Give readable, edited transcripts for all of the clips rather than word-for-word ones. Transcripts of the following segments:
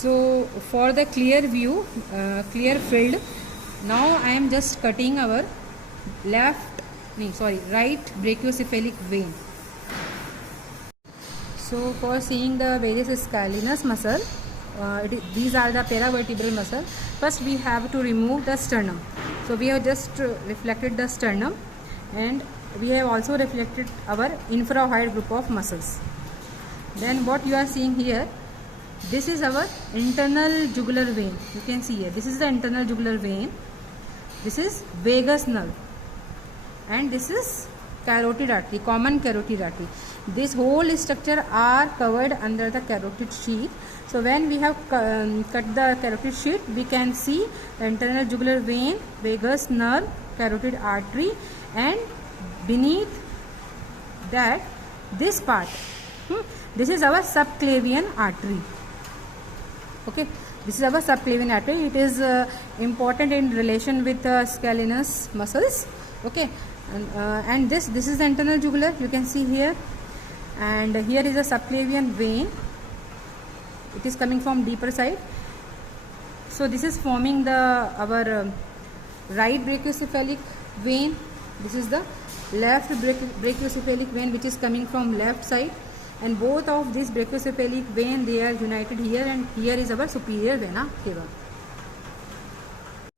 So for the clear view, clear field, now I am just cutting our right brachiocephalic vein. So for seeing the various scalenus muscle, these are the paravertebral muscle. First we have to remove the sternum. So we have just reflected the sternum, and we have also reflected our infrahyoid group of muscles. Then what you are seeing here, this is our internal jugular vein. You can see here, this is the internal jugular vein, this is vagus nerve, and this is carotid artery, common carotid artery. This whole structure are covered under the carotid sheath. So when we have cut the carotid sheath, we can see internal jugular vein, vagus nerve, carotid artery, and beneath that this part, this is our subclavian artery. Okay, this is our subclavian artery. It is important in relation with scalenus muscles. Okay, and this is the internal jugular, you can see here, and here is a subclavian vein. It is coming from deeper side. So this is forming our right brachiocephalic vein. This is the left brachiocephalic vein, which is coming from left side, and both of these brachiocephalic vein, they are united here, and here is our superior vena cava.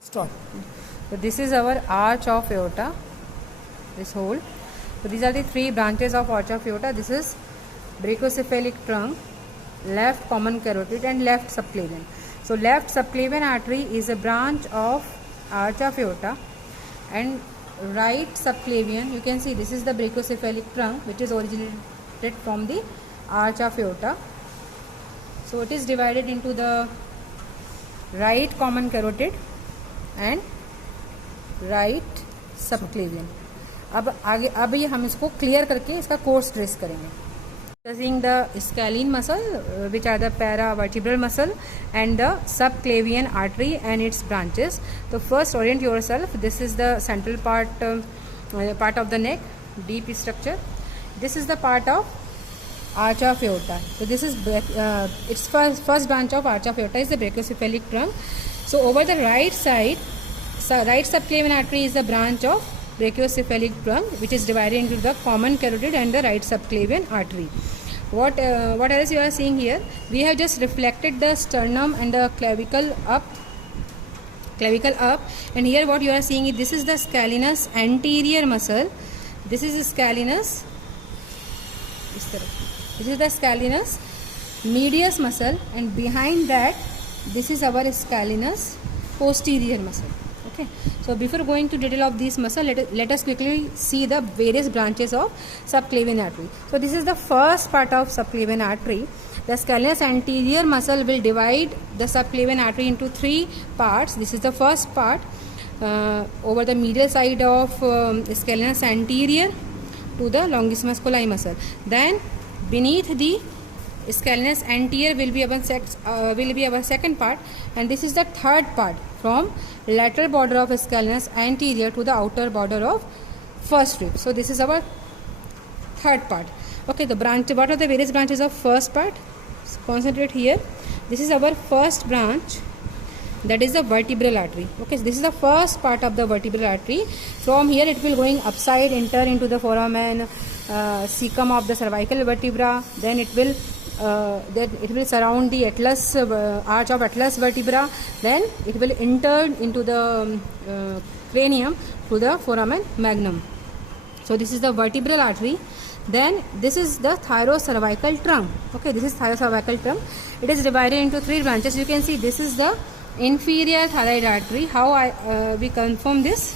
Stop. So this is our arch of aorta, this whole. So these are the three branches of arch of aorta. This is brachiocephalic trunk, left common carotid, and left subclavian. So left subclavian artery is a branch of arch of aorta, and right subclavian, you can see this is the brachiocephalic trunk, which is originated from the arch of aorta. So it is divided into the right common carotid and right subclavian. अब ये हम इसको clear करके इसका course trace करेंगे. Discussing the scalene muscle, which are the paravertebral muscle, and the subclavian artery and its branches. So first orient yourself. This is the central part of the neck, deep structure. This is the part of arch of aorta. So this is its first branch of arch of aorta is the brachiocephalic trunk. So over the right side, right subclavian artery is the branch of brachiocephalic trunk, which is divided into the common carotid and the right subclavian artery. What else you are seeing here? We have just reflected the sternum and the clavicle up, and here what you are seeing is this is the scalenus anterior muscle. This is scalenus. This is the scalenus medius muscle, and behind that this is our scalenus posterior muscle. Okay, so before going to detail of these muscle, let us quickly see the various branches of subclavian artery. So this is the first part of subclavian artery. The scalenus anterior muscle will divide the subclavian artery into three parts. This is the first part over the medial side of scalenus anterior to the longissimus coli muscle. Then beneath the scalenus anterior will be our second part, and this is the third part from lateral border of scalenus anterior to the outer border of first rib. So this is our third part. Okay, the branch. What are the various branches of first part? So concentrate here. This is our first branch, that is the vertebral artery. Okay, so this is the first part of the vertebral artery. From here it will going upside, enter into the foramen cecum of the cervical vertebra. Then it will surround the atlas arch of atlas vertebra. Then it will enter into the cranium to the foramen magnum. So this is the vertebral artery. Then this is the thyrocervical trunk. Okay, this is thyrocervical trunk. It is divided into three branches. You can see this is the inferior thyroid artery. How we confirm this?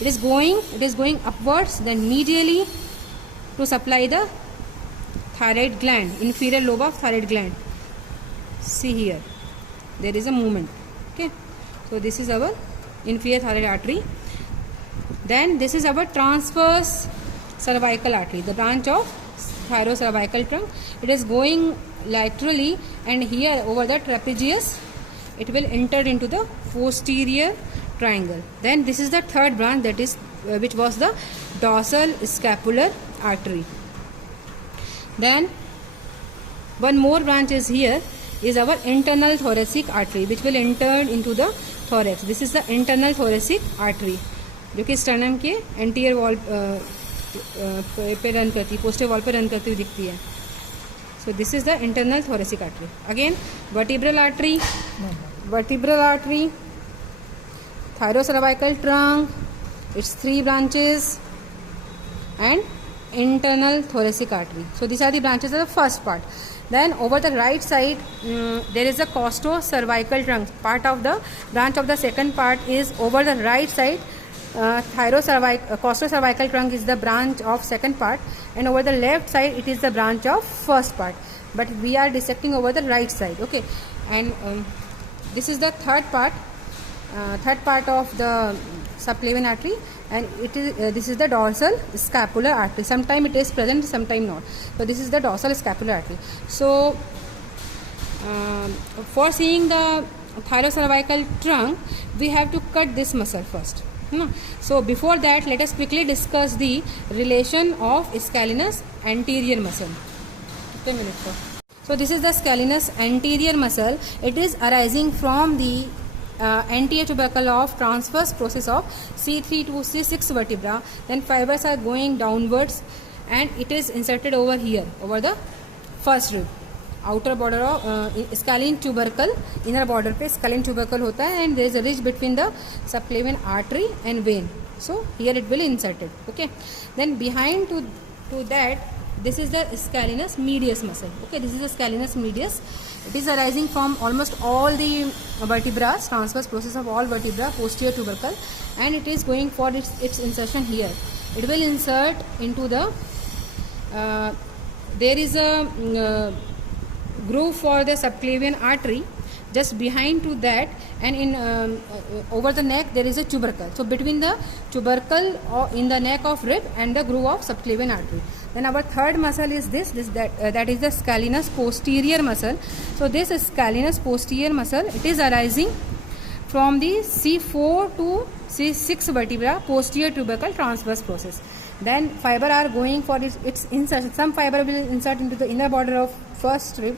It is going upwards, then medially to supply the thyroid gland, inferior lobe of thyroid gland. See here, there is a movement. Okay, so this is our inferior thyroid artery. Then this is our transverse cervical artery, the branch of thyrocervical trunk. It is going laterally, and here over the trapezius it will enter into the posterior triangle. Then this is the third branch, that is which was the dorsal scapular artery. Then one more branch is here, is our internal thoracic artery which will enter into the thorax. This is the internal thoracic artery जो कि sternum के anterior wall पे run करती है, posterior wall पे run करती हुई दिखती है. So this is the internal thoracic artery. Again, vertebral artery, thyrocervical trunk, its 3 branches, and internal thoracic artery. So these are the branches of the first part. Then over the right side there is a costocervical trunk. Part of the branch of the second part is over the right side. Costocervical trunk is the branch of second part, and over the left side it is the branch of first part, but we are dissecting over the right side. Okay, and this is the third part of the subclavian artery, and it is this is the dorsal scapular artery. Sometime it is present, sometime not. So this is the dorsal scapular artery. So for seeing the thyrocervical trunk, we have to cut this muscle first. So before that, let us quickly discuss the relation of scalenus anterior muscle. So this is the scalenus anterior muscle. It is arising from the anterior tubercle of transverse process of C3 to C6 vertebra. Then fibers are going downwards, and it is inserted over here, over the first rib. Outer border of scalene tubercle, inner border पे scalene tubercle होता है, and there is a ridge between the subclavian artery and vein. So here it will inserted. Okay. Then behind to that, this is the scalenus medius muscle. Okay, this is the scalenus medius. It is arising from almost all the vertebra, transverse process of all vertebra, posterior tubercle, and it is going for its insertion here. It will insert into the there is a groove for the subclavian artery just behind to that, and in over the neck there is a tubercle. So between the tubercle in the neck of rib and the groove of subclavian artery. Then our third muscle is that is the scalenus posterior muscle. So this scalenus posterior muscle, it is arising from the C4 to C6 vertebra, posterior tubercle transverse process. Then fiber are going for its insertion. Some fiber will insert into the inner border of first rib.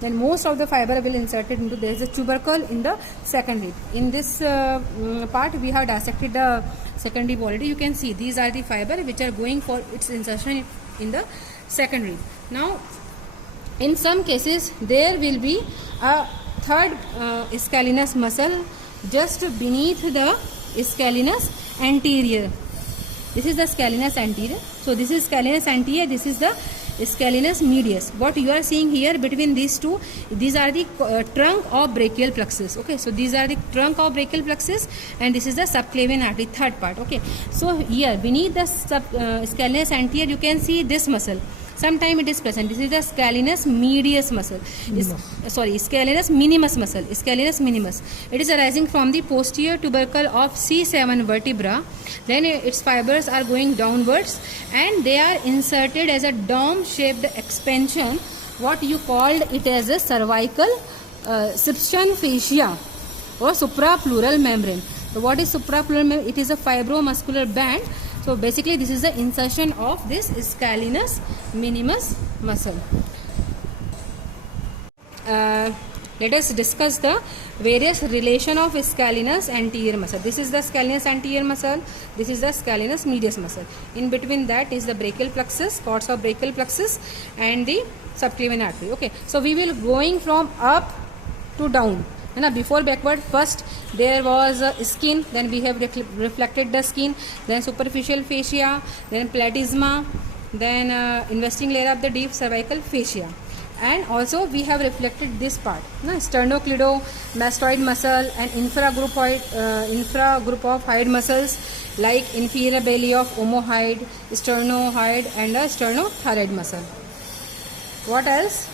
Then most of the fiber will insert into, there is a tubercle in the second rib. In this part we have dissected the second rib already. You can see these are the fiber which are going for its insertion in the second rib. Now in some cases there will be a third scalenus muscle just beneath the scalenus anterior. This is the scalenus anterior. So this is scalenus anterior, this is the scalenus medius. What you are seeing here between these two, these are the trunk of brachial plexus. Okay, so these are the trunk of brachial plexus, and this is the subclavian artery, third part. Okay, so here beneath the scalenus anterior you can see this muscle. Sometime it is present. This is the scalenus medius muscle. Scalenus minimus muscle. Scalenus minimus. It is arising from the posterior tubercle of C7 vertebra. Then its fibers are going downwards, and they are inserted as a dome-shaped expansion. What you called it as a cervical Sipsian fascia or suprapleural membrane. So what is suprapleural membrane? It is a fibromuscular band. So basically this is the insertion of this scalenus minimus muscle. Let us discuss the various relation of scalenus anterior muscle. This is the scalenus anterior muscle. This is the scalenus medius muscle. In between that is the brachial plexus, cords of brachial plexus, and the subclavian artery. Okay, so we will going from up to down. And before backward, first there was skin, then we have reflected the skin, then superficial fascia, then platysma, then investing layer of the deep cervical fascia, and also we have reflected this part, sternocleidomastoid muscle and infra group of hyoid muscles like inferior belly of omohyoid, sternohyoid, and a sternothyroid muscle. What else?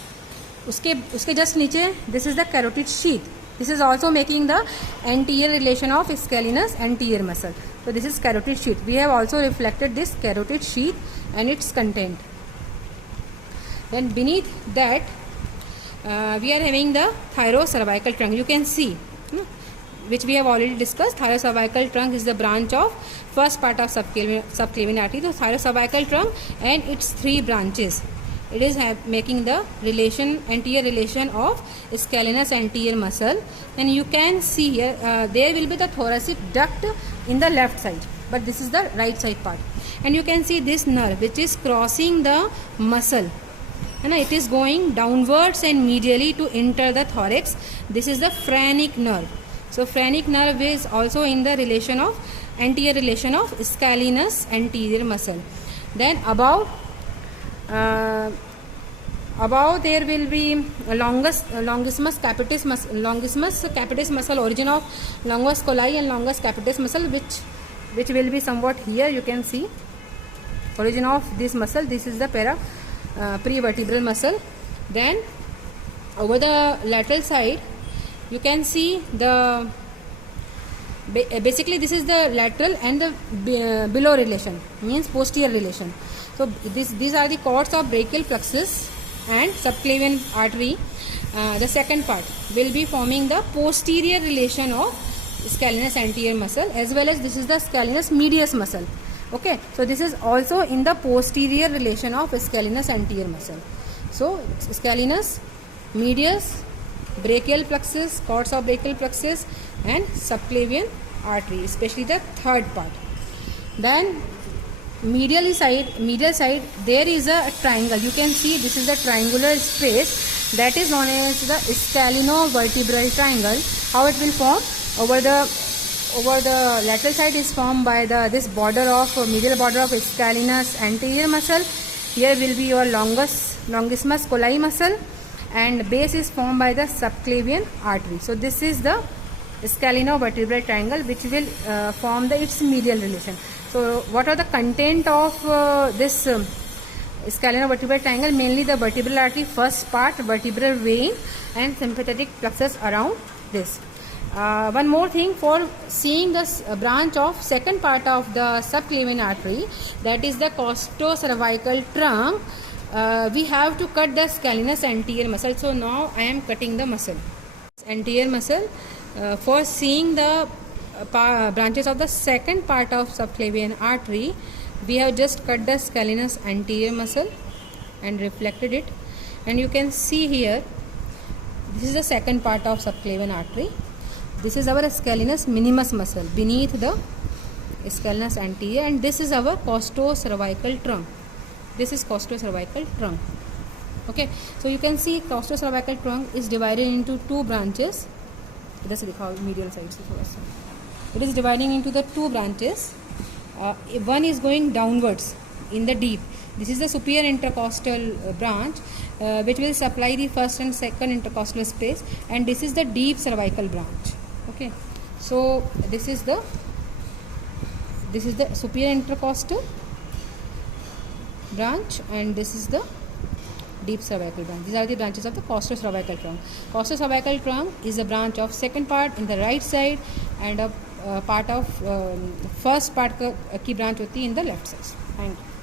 उसके just नीचे, this is the carotid sheath. This is also making the anterior relation of scalenus anterior muscle. So this is carotid sheath. We have also reflected this carotid sheath and its content. Then beneath that we are having the thyrocervical trunk. You can see, which we have already discussed. Thyrocervical trunk is the branch of first part of subclavian artery. So thyrocervical trunk and its 3 branches. it is making the relation, anterior relation of scalenus anterior muscle. And you can see here there will be the thoracic duct in the left side, but this is the right side part. And you can see this nerve which is crossing the muscle, and it is going downwards and medially to enter the thorax. This is the phrenic nerve. So phrenic nerve is also in the relation of anterior relation of scalenus anterior muscle. Then above there will be longissimus capitis muscle, origin of longus colli and longus capitis muscle, which will be somewhat here. You can see origin of this muscle. This is the prevertebral muscle. Then over the lateral side you can see the basically this is the lateral and the below relation, means posterior relation. So these are the cords of brachial plexus and subclavian artery. The second part will be forming the posterior relation of scalenus anterior muscle, as well as this is the scalenus medius muscle. Okay, so this is also in the posterior relation of scalenus anterior muscle. So scalenus medius, brachial plexus, cords of brachial plexus and subclavian artery, especially the third part. Then medial side there is a triangle. You can see this is the triangular space that is known as the scalenovertebral triangle. How it will form? Over the lateral side is formed by this border of medial border of scalenus anterior muscle. Here will be your longissimus colli muscle, and base is formed by the subclavian artery. So this is the scalenovertebral triangle which will form its medial relation. So what are the content of this scalenovertebral triangle? Mainly the vertebral artery first part, vertebral vein and sympathetic plexus around this. One more thing, for seeing this branch of second part of the subclavian artery, that is the costocervical trunk, we have to cut the scalenus anterior muscle. So now I am cutting the muscle, anterior muscle. For seeing the branches of the second part of subclavian artery, we have just cut the scalenus anterior muscle and reflected it, and you can see here this is the second part of subclavian artery. This is our scalenus minimus muscle beneath the scalenus anterior, and this is our costocervical trunk. This is costocervical trunk. Okay, so you can see costocervical trunk is divided into two branches. Medial side se thoda sa. It is dividing into the two branches. One is going downwards in the deep. This is the superior intercostal branch which will supply the first and second intercostal space, and this is the deep cervical branch. Okay, so this is the superior intercostal branch, and this is the deep cervical branch. These are the branches of the costocervical trunk. Costocervical trunk is a branch of second part in the right side, and a part of first part की branch होती है in the left side. Thank you.